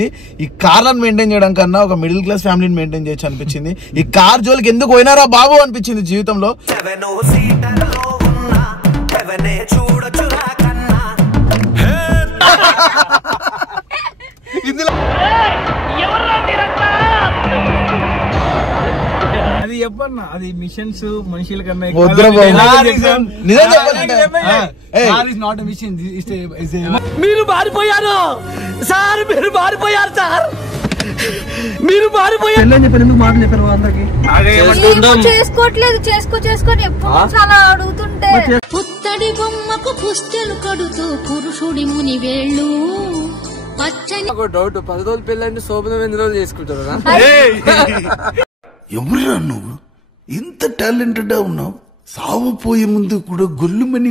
ఈ కార్లను మెయింటైన్ చేయడం కన్నా ఒక మిడిల్ క్లాస్ ఫ్యామిలీని మెయింటైన్ చేయొచ్చు అనిపించింది. ఈ కార్ జోలికి ఎందుకు పోయినారా బాబు అనిపించింది జీవితంలో. అది చెప్పన్నా, అది మిషన్స్ మనుషుల కన్నా మీరు మారిపోయారు సార్, మీరు మారిపోయారు సార్, మీరు మారిపోయారు అని చెప్పి ఎందుకు మాటలు చెప్పారు అందరికి. చేసుకోవట్లేదు, చేసుకొని ఎప్పుడు చాలా అడుగుతుంటే పుత్తడి బొమ్మకు పుస్తలు కడుతూ పురుషుడి ముని వేళ్ళు పచ్చని. డౌట్, 10 రోజులు పెళ్ళంటే శోభనం ఎన్ని రోజులు చేసుకుంటారు? ఎవరురా నువ్వు ఇంత టాలెంటెడ్ ఉన్నావు? సావపోయే ముందు కూడా గొల్లుమని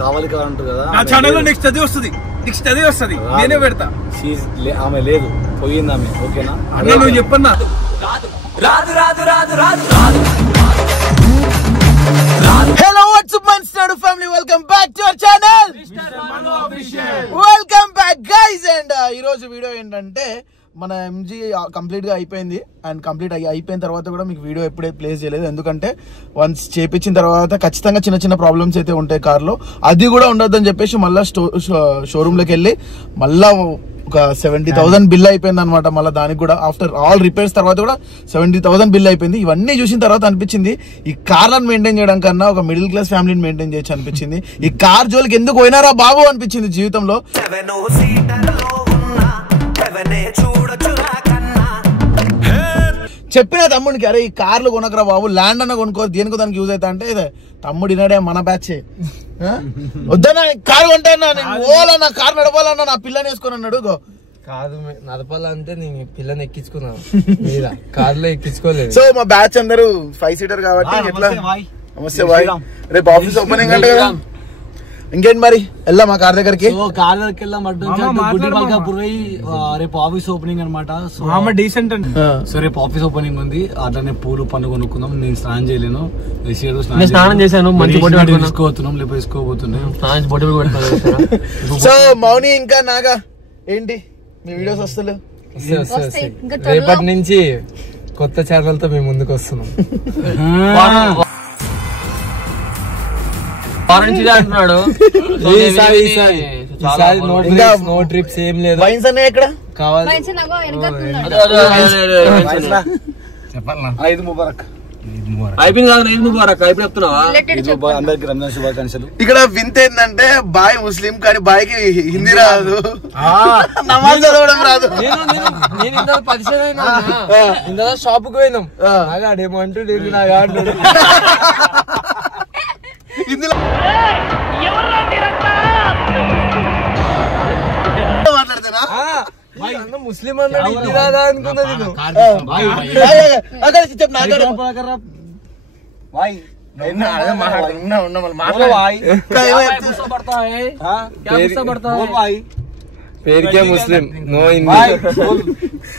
కావాలి కావాలంటారు కదా. నా ఛానల్లో నెక్స్ట్ అదే వస్తుంది, నేనే పెడతా. ఆమె లేదు, పోయింది ఆమె. ఓకేనా అన్న, నువ్వు చెప్పన్నా. Hello what's up monster family, welcome back to our channel. Welcome back guys. And ఈ రోజు వీడియో ఏంటంటే, మన ఎంజీ కంప్లీట్ గా అయిపోయింది. అండ్ కంప్లీట్ అయిపోయిన తర్వాత కూడా మీకు వీడియో ఎప్పుడే ప్లేస్ చేయలేదు, ఎందుకంటే వన్స్ చేపించిన తర్వాత ఖచ్చితంగా చిన్న చిన్న ప్రాబ్లమ్స్ అయితే ఉంటాయి కార్లో. అది కూడా ఉండొద్దని చెప్పేసి మళ్ళీ షోరూమ్ లోకి వెళ్ళి మళ్ళా ఒక 70,000 బిల్ అయిపోయింది అనమాట. మళ్ళీ దానికి కూడా ఆఫ్టర్ ఆల్ రిపేర్స్ తర్వాత కూడా 70,000 బిల్ అయిపోయింది. ఇవన్నీ చూసిన తర్వాత అనిపించింది, ఈ కార్లను మెయింటైన్ చేయడం కన్నా ఒక మిడిల్ క్లాస్ ఫ్యామిలీని మెయింటైన్ చేయొచ్చు అనిపించింది. ఈ కార్ జోలికి ఎందుకు పోయినారా బాబు అనిపించింది జీవితంలో. చెప్పిన తమ్ముడికి, అరే ఈ కార్లు కొనకరా బాబు, ల్యాండ్ అన్న కొనుక్కో, దేనికో దానికి యూజ్ అవుతా అంటే, తమ్ముడు ఇనాడే మన బ్యాచే. వద్దన్నా కారు కొంటానా, ఓలన్నా కారు నడపాలన్నా, నా పిల్లని వేసుకొని అన్నాడు. కాదు, నడపాలంటే నేను పిల్లని ఎక్కించుకున్నాను, కార్లో ఎక్కించుకోలేదు. సో మా బ్యాచ్ అందరూ 5 సీటర్ కాబట్టి ఎట్లా. నమస్తే బాయ్, రేపు ఆఫీస్ ఓపెనింగ్ అంటే కదా. ఇంకేంటి మరి, వెళ్దాం మా కార్ దగ్గరికి. కార్ దగ్గరికి రేపు ఆఫీస్ ఓపెనింగ్ అనమాట. డీసెంట్ అండి. సో రేపు ఆఫీస్ ఓపెనింగ్ ఉంది, అట్లనే పూలు పండు కొనుక్కుందాం. నేను స్నానం చేయలేను, స్నానం చేశాను, మంచి తీసుకోబోతున్నాం, లేకపోతే తీసుకోబోతున్నాం. సో మౌని ఇంకా నాగా ఏంటి మీ వీడియోస్ వస్తలేవు? రేపటి నుంచి కొత్త ఛానల్ తో మేము ముందుకు వస్తున్నాం. అంటున్నాడు నో ట్రిప్స్ ఏం లేదు. వైన్స్ అనే ఎక్కడ కావాలి చెప్పాలన్నా. ఐదు ముబారక్ అయిపోయింది కాదు, ఈద్ ముబారక్ అయిపోయి చెప్తున్నావా? అందరికి రంజాన్ శుభాకాంక్షలు. ఇక్కడ వింత ఏంటంటే, బాయ్ ముస్లిం కానీ బాయ్కి హిందీ రాదు, నమాజ్ చదవడం రాదు. నేను పరిచయం అయినా షాప్ కు పోయినాం, నాగా అడేమో అంటూ నాగా అంటాడు. ఇందులో మాట్లాడతానా ముస్లిం అన్నాడు, ఇది రాదా అనుకున్నా నేను. పేరుకే ముస్లిం, నో హిందీ.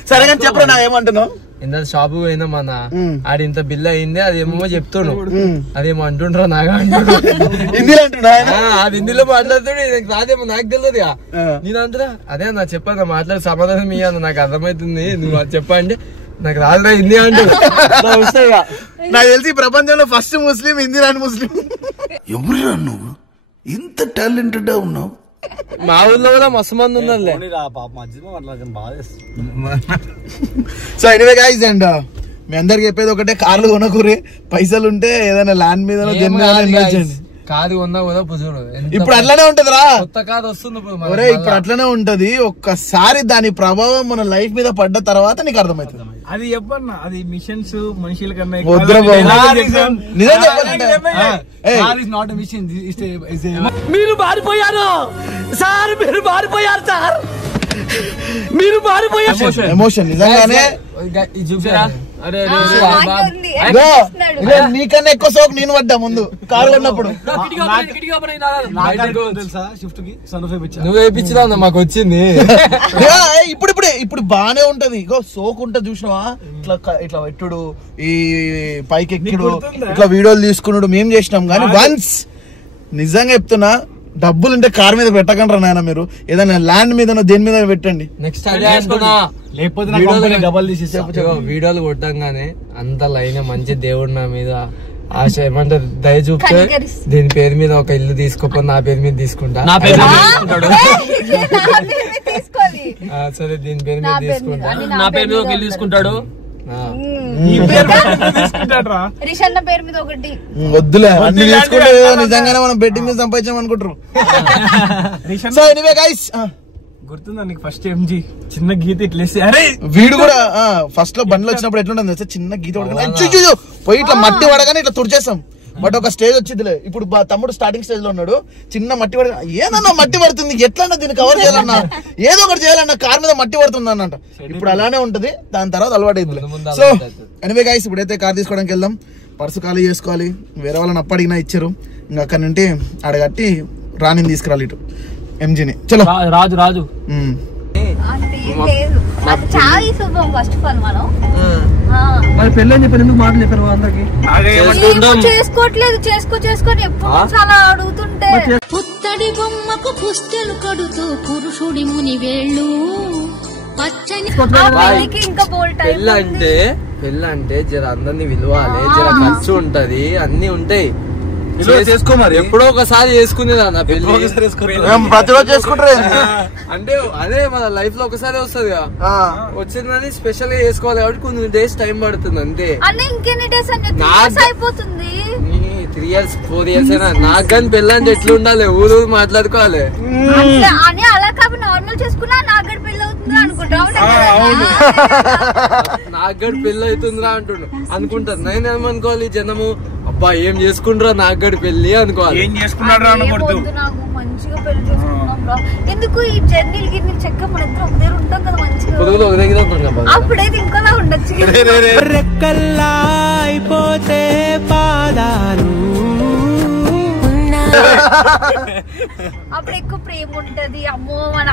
సరే కానీ చెప్పరా, నా ఏమంటున్నావు? ఇంత షాప్ పోయినాం అన్న, ఆడి ఇంత బిల్ అయింది, అదేమో చెప్తాడు, అదేమో అంటుండ్రా నాగా హిందీలో అంటున్నా. అది హిందీలో మాట్లాడుతాడు, రాదేమో నాకు తెలియదు. నేను అంటున్నా, అదే నా చెప్పాను, మాట్లాడే సమాధానం మీ అన్న నాకు అర్థమవుతుంది, నువ్వు చెప్పండి, నాకు రాదురా హిందీ అంటే. నాకు తెలిసి ప్రపంచంలో ఫస్ట్ ముస్లిం హిందీ రాని ముస్లిం. ఎవరురా నువ్వు ఇంత టాలెంటెడ్ ఉన్నావు? మా ఊర్లో కూడా మస్తు మంది ఉన్నారులే. సో ఎనీవే గైస్, అండ్ మీ అందరికి చెప్పేది ఒకటే, కార్లు కొనకూరి, పైసలు ఉంటే ఏదైనా ల్యాండ్ మీద కాదు కొన్నా కూడా పుజుడు. ఇప్పుడు అట్లనే ఉంటదిరా, కొత్త కాదు వస్తుంది ఇప్పుడు అట్లనే ఉంటది. ఒక్కసారి దాని ప్రభావం మన లైఫ్ మీద పడ్డ తర్వాత నీకు అర్థమవుతుంది. అది చెప్పన్నా, అది మిషన్స్ మనుషుల కన్నా నిజం చెప్పాలంటే మీరు మారిపోయారు సార్, మీరు మారిపోయారు సార్, మీరు మారిపోయారు. ఎమోషన్ నిజంగానే. నీకన్నా ఎక్కువ సోకు నేను పడ్డా ముందు కారు కొన్నప్పుడు. నువ్వు వేయించినా మాకు వచ్చింది. ఇప్పుడు బానే ఉంటది, ఇగో సోకు ఉంటది చూసినావా, ఇట్లా ఎట్టుడు, ఈ పైకి ఎక్కడు, ఇట్లా వీడియోలు తీసుకున్నాడు మేము చేసినాం. కానీ వన్స్ నిజంగా చెప్తున్నా, డబ్బులు ఉంటే కార్ మీద పెట్టకంటారా నాయన మీరు, ఏదైనా ల్యాండ్ మీద దేని మీద పెట్టండి. నెక్స్ట్ అదే అనుకున్నా, లేకపోతే వీడియోలు కొట్టంగానే అంత లైన్ మంచి దేవుడు నా మీద ఆశ ఏమంటారు దయ చూపితే దీని పేరు మీద ఒక ఇల్లు తీసుకోపో, నా పేరు మీద తీసుకుంటా. నా పేరు సరే దీని పేరు మీద తీసుకుంటా, నా పేరు మీద ఒక ఇల్లు తీసుకుంటాడు, వద్దులే అన్ని తీసుకుంటే నిజంగానే మనం బెట్టింగ్ మీద సంపాదించాం అనుకుంటారు. సో ఎనీవే గైస్, గుర్తుందా నీకు ఫస్ట్ ఎంజీ చిన్న గీత ఇట్లేసి, అరే వీడు కూడా ఫస్ట్ లో బండ్లు వచ్చినప్పుడు ఎట్లుంటుంది చిన్న గీత పోయి ఇట్లా మట్టి పడగానే ఇట్లా తుడిచేస్తాం. బట్ ఒక స్టేజ్ వచ్చిందిలే, ఇప్పుడు తమ్ముడు స్టార్టింగ్ స్టేజ్ లో ఉన్నాడు, చిన్న మట్టి పడ ఏదన్నా మట్టి పడుతుంది ఎట్లన్నా దీన్ని కవర్ చేయాలన్నా, ఏదో ఒకటి చేయాలన్నా, కార్ మీద మట్టి పడుతుంది అన్నట్ట. ఇప్పుడు అలానే ఉంటది, దాని తర్వాత అలవాటు అయింది. సో ఎనివే గైస్, ఇప్పుడైతే కార్ తీసుకోవడానికి వెళ్దాం. పర్సు ఖాళీ చేసుకోవాలి, వేరే వాళ్ళని అప్పడిగినా ఇచ్చారు, ఇంకా అక్కడ నుండి అడగట్టి రాణిని తీసుకురాలి ఇటు ఎంజీని. చలో రాజు మరి పెళ్ళని చెప్పారు, ఎందుకు మాటలు చెప్పారు అందరికి? చేసుకోవట్లేదు, చేసుకొని ఎప్పుడు చాలా అడుగుతుంటే పుత్తడి బొమ్మకు పుస్తెలు కడుతూ పురుషుడి ముని వేళ్ళు పచ్చని ఇంకా పెళ్ళంటే జర అందరినీ విలువాలి, జర ఖర్చు ఉంటది, అన్ని ఉంటాయి. చేసుకో మరి, ఎప్పుడో ఒకసారి చేసుకునేదా పెళ్లి, ప్రతిరోజు చేసుకుంటారు అంటే అదే మన లైఫ్ లో ఒకసారి వస్తుంది కదా, వచ్చిందని స్పెషల్ గా చేసుకోవాలి కాబట్టి కొన్ని డేస్ టైం పడుతుంది అంతే. 3 years 4 years అయినా నాకు కానీ పెళ్ళి అంటే ఎట్లా ఉండాలి, ఊరు మాట్లాడుకోవాలి. నాకు గడి పెళ్లి అవుతుందిరా అంటుండు అనుకుంటారు, నేను ఏమనుకోవాలి జనము, అబ్బా ఏం చేసుకుంటారా నాకు గడి పెళ్లి అనుకోవాలి. ఏం చేసుకున్నాడు అనకూడదు, మంచిగా పెళ్లి చేసుకున్నాం ఎందుకు ఈ జర్నీలు గిన్నెలు చెక్క మన ఇద్దరు ఒక దగ్గర ఉంటాం కదా మంచిగా, ఒక దగ్గర ఉంటాం, అప్పుడైతే ఇంకోలా ఉండొచ్చు. రెక్కల్లా అయిపోతే పాదాలు అప్పుడు ఎక్కువ ప్రేమ ఉంటది. అమ్మో మన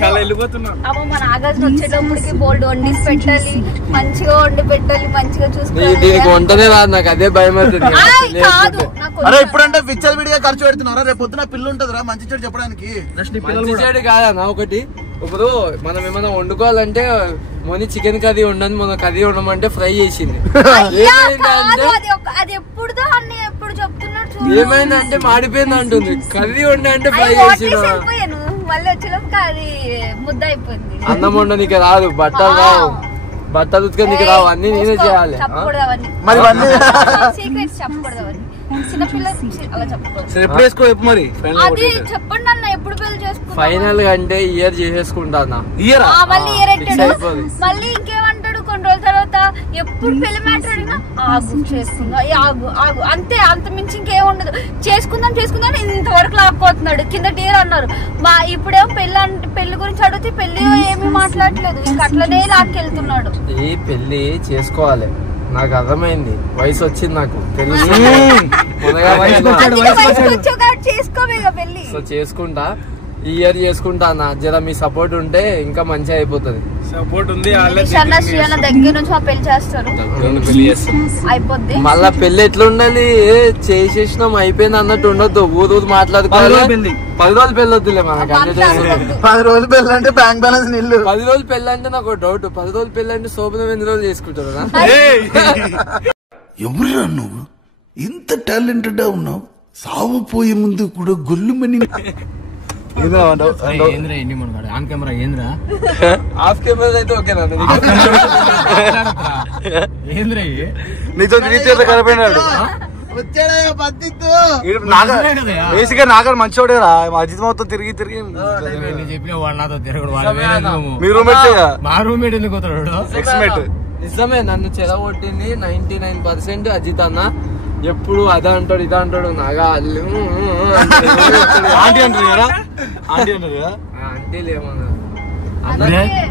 చాలా వెళ్ళిపోతున్నా, అమ్మో మన ఆగస్ట్ వచ్చేటప్పటికి బోల్డ్ వండి పెట్టాలి, మంచిగా వండి పెట్టాలి, మంచిగా చూసుకోవాలి. దీనికి వంటనే రాదు, నాకు అదే భయం అవుతుంది. కాదు అరే ఇప్పుడంటే విచ్చల్ విడిగా ఖర్చు పెడుతున్నారా, రేపు పొద్దున పిల్లు ఉంటదిరా మంచి చెడు చెప్పడానికి. మంచి చెడు కాదన్నా, ఒకటి ఇప్పుడు మనం ఏమైనా వండుకోవాలంటే మొన్న చికెన్ కర్రీ ఉండని మొన్న కర్రీ ఉండమంటే ఫ్రై చేసింది, ఏమైందంటే మాడిపోయింది అంటుంది, కర్రీ వండ అంటే ఫ్రై చేసిన, అన్నం వండ నీకు రాదు, బట్టలు ఉతిక నీకు రావు, అన్ని నేనే చేయాలి. ఫైనల్ గా అంటే ఇయర్ చేసేసుకుంటా మళ్ళీ ఇంకేమంటాడు కొన్ని రోజుల తర్వాత, ఎప్పుడు పెళ్లి మ్యాటర్ అడిగినా ఆగు చేసుకుందా, ఆగు ఆగు అంతే, అంత మించి ఇంకేముండదు. చేసుకుందాం ఇంతవరకు లాక్కోతున్నాడు. కిందటి ఇయర్ అన్నారు ఇప్పుడేమో పెళ్లి గురించి అడిగితే పెళ్లి ఏమీ మాట్లాడలేదు, ఇంకా అట్లనే లాక్కెళ్తున్నాడు. ఈ పెళ్లి చేసుకోవాలి, నాకు అర్థమైంది, వయసు వచ్చింది నాకు తెలుసు, సో చేసుకుంటా, ఈ ఇయర్ చేసుకుంటా అన్న, జర మీ సపోర్ట్ ఉంటే ఇంకా మంచిగా అయిపోతుంది. సపోర్ట్ ఉంది, దగ్గర నుంచి పెళ్లి చేస్తారు, మళ్ళా పెళ్లి ఎట్లా ఉండాలి, చేసేసినాం అయిపోయింది అన్నట్టు ఉండొద్దు, ఊరు మాట్లాడుకోవాలి. 10 రోజులు పెళ్లి వద్దులే మనకి, 10 రోజులు పెళ్లి అంటే బ్యాంక్ బ్యాలెన్స్ నిల్లు. 10 రోజులు పెళ్లి అంటే నాకు డౌట్, 10 రోజులు పెళ్లి అంటే శోభనం ఎన్ని రోజులు చేసుకుంటారు? ఎవరురా నువ్వు, ఇంత టాలెంటెడ్ ఉన్నావు, సావుపోయే ముందు కూడా గొల్లుమని. ఆఫ్ కెమెరా అయితే ఓకేనా, నీతో కలిపోయినాడు నాగర్ మంచోడేరా, అజిత్ మొత్తం తిరిగి మీ రూమ్మేట్, మా రూమ్మేట్ ఎందుకు ఎక్స్మేట్. నిజమే, నన్ను చెరగొట్టింది 99% అజిత్ అన్న. ఎప్పుడు అదా అంటాడు ఇదా అంటాడు, నాగా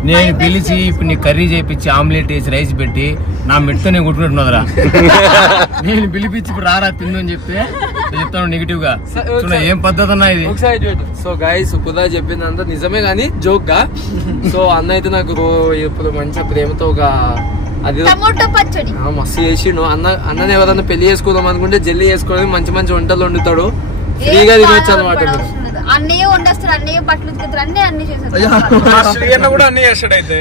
నేను పిలిచి ఇప్పుడు నీ కర్రీ చేపించి ఆమ్లెట్ వేసి రైస్ పెట్టి నా మెట్టుతో నేను కొట్టుకుంటున్నదిరా. నేను పిలిపించి ఇప్పుడు రారా తిందు అని చెప్తే చెప్తాను నెగిటివ్ గా, ఏం పద్ధతి అన్నా ఇది. సో గైస్ కుదా చెప్పింది అంతా నిజమే గానీ జోక్ గా. సో అన్న అయితే నాకు ఇప్పుడు మంచిగా ప్రేమతో ఒక అది మస్తు చేసిండు. అన్నని ఎవరన్నా పెళ్లి చేసుకుందాం అనుకుంటే జల్లి చేసుకోవడానికి మంచి మంచి వంటలు వండుతాడు. ఫ్రీగా తినొచ్చు అనమాట. అన్నయ్య వండేస్తారు, అన్నయ్య బట్టలు ఉతుకుతారు, అన్ని చేస్తారు. శ్రీయన్న కూడా అన్ని చేస్తాడు. అయితే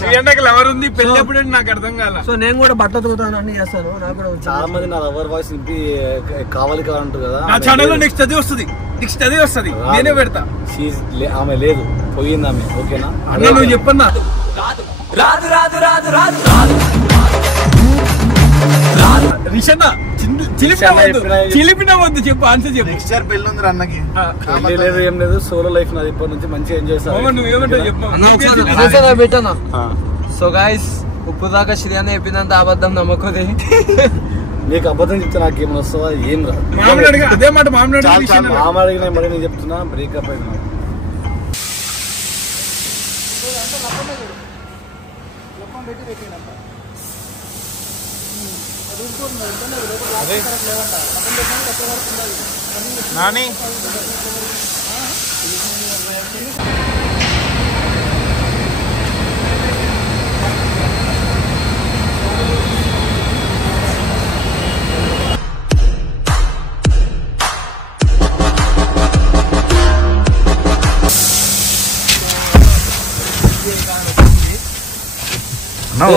శ్రీయన్నకి లవర్ ఉంది, పెళ్లి ఎప్పుడు నాకు అర్థం కాల. సో నేను కూడా బట్టలు ఉతుకుతాను, అన్ని చేస్తాను. నాకు కూడా చాలా మంది నా లవర్ వాయిస్ కావాలి కావాలంటారు కదా. నా ఛానల్లో నెక్స్ట్ అదే వస్తుంది, నేనే పెడతా. ఆమె లేదు, పోయింది ఆమె. ఓకేనా అన్న నువ్వు చెప్పన్నా. చిలిపిన వద్దు, చెప్పు ఆన్సర్ చెప్పు. నెక్స్ట్ ఇయర్ పెళ్లి ఉంది అన్నకి. లేదు ఏం లేదు, సోలో లైఫ్ నాది ఇప్పటి నుంచి మంచిగా ఎంజాయ్ చేస్తాను. పెట్టాను. సో గైస్ ఉప్పు దాకా శ్రీయాన్న చెప్పిందంత అబద్ధం నమ్మకది. నీకు అబద్ధం చెప్తే నాకేమైనా వస్తుందా? ఏం రాదు. అదే మాట మామిడి అడిగిన మరి నేను చెప్తున్నా, బ్రేకప్ అయినా. నాని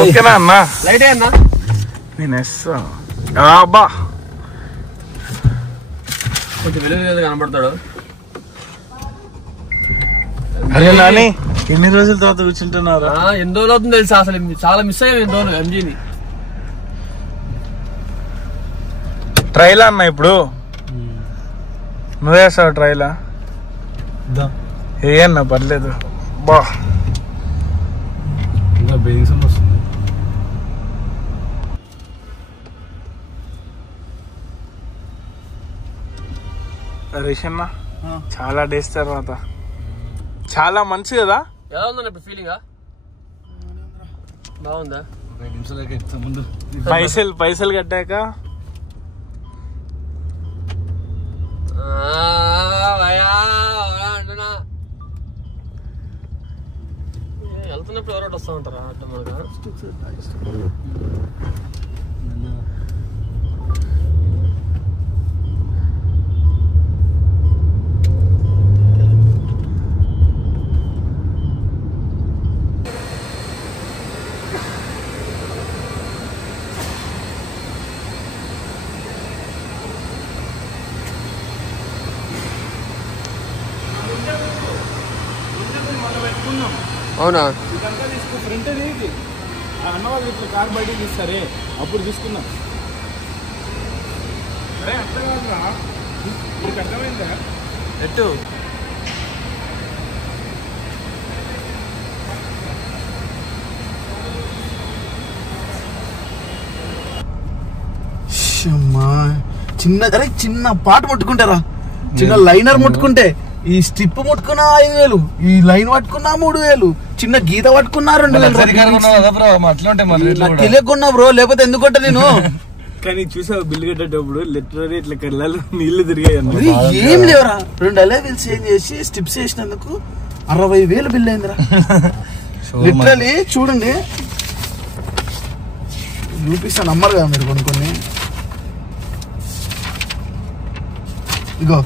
ఓకేనా అన్న? లైట్ అన్నా నేను వేస్తా. అబ్బా కొంచెం వెలుగు కనబడతాడు. అరే నాని, ఎన్ని రోజుల తర్వాత కూర్చుంటున్నారా? ఎన్ని రోజులు అవుతుంది తెలుసా? అసలు చాలా మిస్ అయ్యాం ఎన్ని రోజులు ఎంజీని. ట్రైలా అన్న ఇప్పుడు నువ్వు వేస్తావు ట్రైలా? ఏ అన్న పర్లేదు. బా ఇంకా బెయిన్స్ వస్తుంది. రేషన్న చాలా డేస్ తర్వాత చాలా మంచి కదా. ఎలా ఉందన్న ఇప్పుడు ఫీలింగ్? బాగుందా? ముందు పైసలు కట్టాక వెళ్తున్నప్పుడు ఎవరో వస్తా ఉంటారా అట్లా మనగా? అవునా? ఇదంతా తీసుకో, ఫ్రంట్ ఇది అన్న వాళ్ళు ఇట్లా కార్ బయటకి తీస్తారే అప్పుడు తీసుకున్నాం. అరే అట్లా కాదురా, మీకు అర్థమైందా? ఎట్టు చిన్న పాట ముట్టుకుంటారా, చిన్న లైనర్ ముట్టుకుంటే ఈ స్ట్రిప్ ముట్టుకున్నా 5,000, ఈ లైన్ పట్టుకున్నా 3,000, చిన్న గీత పట్టుకున్నా 2,000. తెలియకున్నా బ్రో, లేకపోతే ఎందుకంటే నేను. కానీ చూసావు బిల్లు కట్టేటప్పుడు లిటరరీ ఇట్లా కళ్ళలో నీళ్లు తిరిగాయి. ఏం లేవరా, 2 అలవెల్స్ చేంజ్ చేసి స్టిప్స్ వేసినందుకు 60,000 బిల్ అయిందిరా. లిటరలీ చూడండి, చూపిస్తాను, నమ్మరు కదా మీరు కొన్ని. ఇగో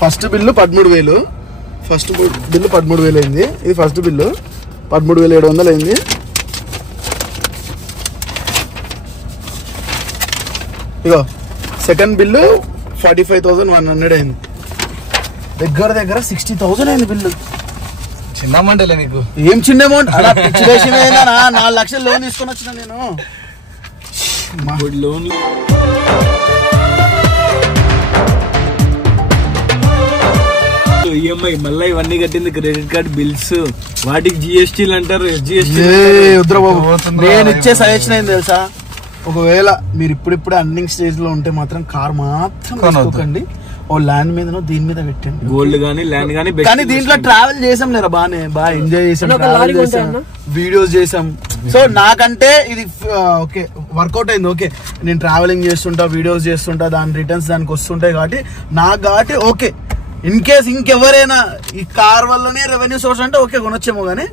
ఫస్ట్ బిల్లు 13,000, ఫస్ట్ బిల్లు 13,000 అయింది. ఇది ఫస్ట్ బిల్లు 13,700 అయింది. ఇగో సెకండ్ బిల్లు 45,100 అయింది. దగ్గర 60,000 అయింది బిల్లు. చిన్న అమౌంట్ నీకు? ఏం చిన్న అమౌంట్? 4 లక్షలు లోన్ తీసుకొని వచ్చిన నేను. లోన్ ఈఎంఐ మళ్ళీ ఇవన్నీ కట్టింది, క్రెడిట్ కార్డ్ బిల్స్, వాటికి జిఎస్టీలు అంటారు. నేను ఇచ్చే సజెషన్ ఏంది తెలుసా, ఒకవేళ మీరు ఇప్పుడిప్పుడే అర్నింగ్ స్టేజ్ లో ఉంటే మాత్రం కార్ మాత్రం తీసుకోకండి. ఓ ల్యాండ్ మీదనో దీని మీద పెట్టండి, గోల్డ్ గానీ ల్యాండ్ గానీ. కానీ దీంట్లో ట్రావెల్ చేసాం లేరా, బాగా ఎంజాయ్ చేసాం, ట్రావెల్ చేసాం, వీడియోస్ చేసాం. సో నాకంటే ఇది ఓకే వర్కౌట్ అయింది. ఓకే నేను ట్రావెలింగ్ చేస్తుంటా, వీడియోస్ చేస్తుంటా, దాని రిటర్న్స్ దానికి వస్తుంటాయి కాబట్టి నాకు ఓకే. ఇన్ కేస్ ఇంకెవరైనా ఈ కార్ వల్లనే రెవెన్యూ సోర్స్ అంటే ఓకే కొనొచ్చేమో, కానీ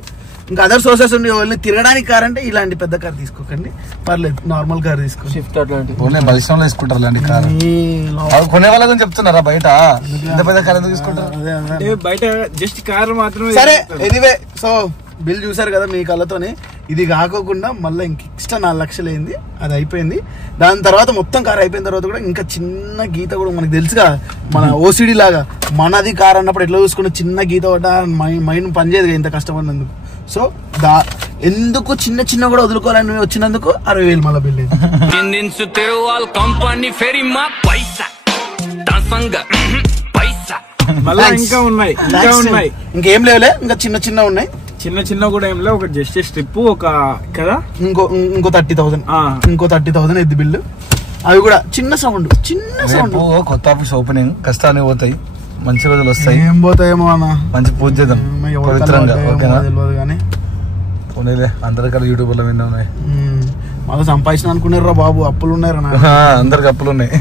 ఇంకా అదర్ సోర్సెస్ ఉండి వాళ్ళని తిరగడానికి కార్ అంటే ఇలాంటి పెద్ద కార్ తీసుకోకండి, పర్లేదు నార్మల్ కార్ తీసుకోండి. షిఫ్ట్ అట్లాంటి పరిశ్రమలో తీసుకుంటారు ఇలాంటి కార్. కొనే వాళ్ళ గురించి చెప్తున్నారా బయట ఇంత పెద్ద కార్ ఎందుకు తీసుకుంటారు? బయట జస్ట్ కార్ మాత్రమే. సరే ఎనీవే, సో బిల్ చూసారు కదా మీ కళ్ళతోనే. ఇది కాకోకుండా మళ్ళీ ఇంక ఎక్స్ట్రా 4 లక్షలు అయింది, అది అయిపోయింది. దాని తర్వాత మొత్తం కార్ అయిపోయిన తర్వాత కూడా ఇంకా చిన్న గీత కూడా మనకు తెలుసుగా, మన ఓసిడి లాగా మనది కార్ అన్నప్పుడు ఎట్లా చూసుకున్న చిన్న గీత పడ్డా మైండ్ పనిచేయదు ఇంత కష్టపడినందుకు. సో ఎందుకు చిన్న చిన్న కూడా వదులుకోవాలని వచ్చినందుకు 60,000 మళ్ళీ బిల్ అయింది. ఇంకా ఉన్నాయి ఇంకేం లేవులే, ఇంకా చిన్న చిన్న ఉన్నాయి. చిన్న కూడా ఏం లేవు. ఒక జస్ట్ స్ట్రిప్ ఒక కదా, ఇంకో 30,000 ఇంకో 30,000 ఎద్ది బిల్లు. అవి కూడా చిన్న సౌండ్. కొత్త ఆఫీస్ ఓపెనింగ్, కష్టాన్ని పోతాయి, మంచి రోజులు వస్తాయి. ఏం పోతాయేమో అన్న, మంచి పూజ చేద్దాం పవిత్రంగా. ఓకేనా? తెలియదు కానీ పోనీలే, అందరికీ యూట్యూబ్ లో విన్నా ఉన్నాయి. మళ్ళీ సంపాదించిన అనుకున్నారా బాబు, అప్పులు ఉన్నారా? అందరికి అప్పులు ఉన్నాయి.